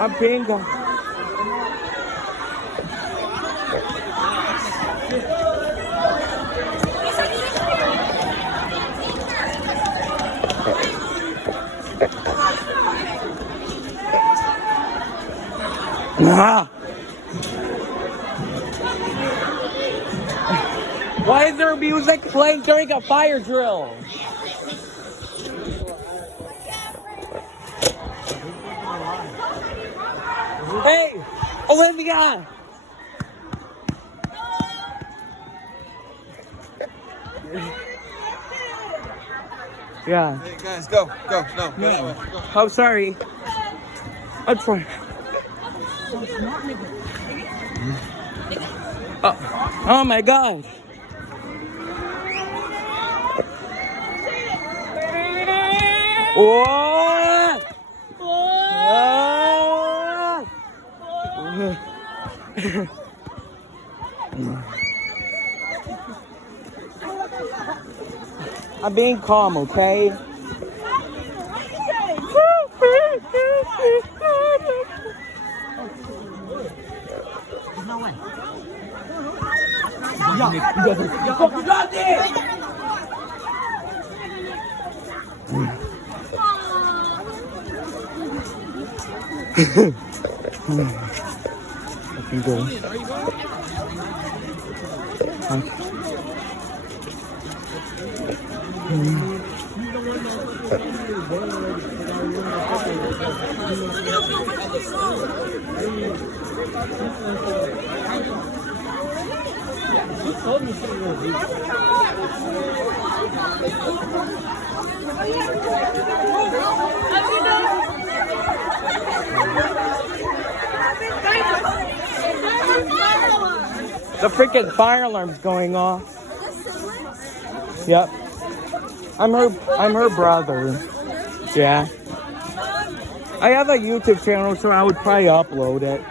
I'm being Why is there music playing during a fire drill? Hey, Olivia! Yeah. Hey guys, go. No, go that way. Go. Oh, sorry. I'm trying. Oh my God. Whoa! I'm being calm, okay? No way. You fucking got it! Fucking go. The freaking fire alarm's going off. Yep. I'm her brother. Yeah. I have a YouTube channel, so I would probably upload it.